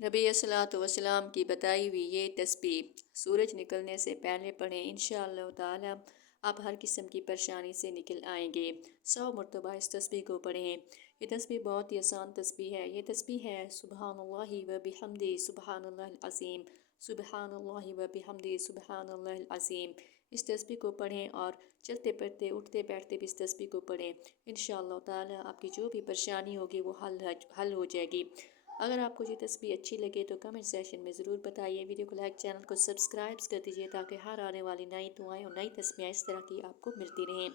نبی صلاۃ وسلام کی بتائی ہوئی یہ تسبیح سورج نکلنے سے پہلے پڑھیں، انشاءاللہ تعالی آپ ہر قسم کی پریشانی سے نکل آئیں گے۔ 100 مرتبہ اس تسبیح کو پڑھیں۔ یہ تسبیح بہت ہی آسان تسبیح ہے۔ یہ تسبیح ہے سبحان اللہ و بحمدہ سبحان اللہ العظیم، سبحان اللہ و بحمدہ سبحان اللہ العظیم۔ اس تسبیح کو پڑھیں اور چلتے پھرتے اٹھتے بیٹھتے بھی اس تسبیح کو پڑھیں۔ انشاءاللہ تعالی آپ کی جو بھی پریشانی ہوگی وہ حل ہو جائے گی۔ اگر آپ کو یہ تسبیح اچھی لگے تو کمنٹ سیکشن میں ضرور بتائیے۔ ویڈیو کو لائک، چینل کو سبسکرائب کر دیجیے تاکہ ہر آنے والی نئی دعائیں اور نئی تسبیحیں اس طرح کی آپ کو ملتی رہیں۔